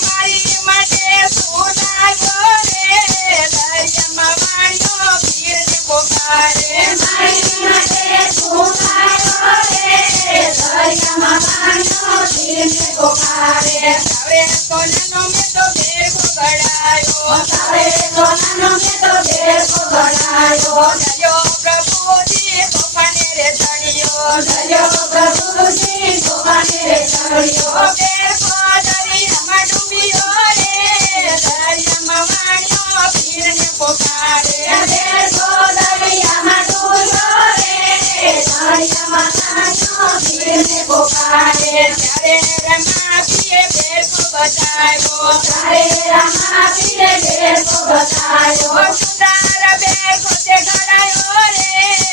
મારી માટે સુના ગોરે દરિયામાં વાણિયો પીરને પોકારે હવે સોનાનો મેં તો ભેગો ગળાયો દરિયો પ્રભુજી તોફાને રે ચણ્યો બેસો દરિયામાં ડૂબ્યો રે દરિયામાં વાણિયો પીરને પોકારે ત્યારે રમા પીએ બેસો બતાવ્યો સુંદર બેસો તે ઘડાયો રે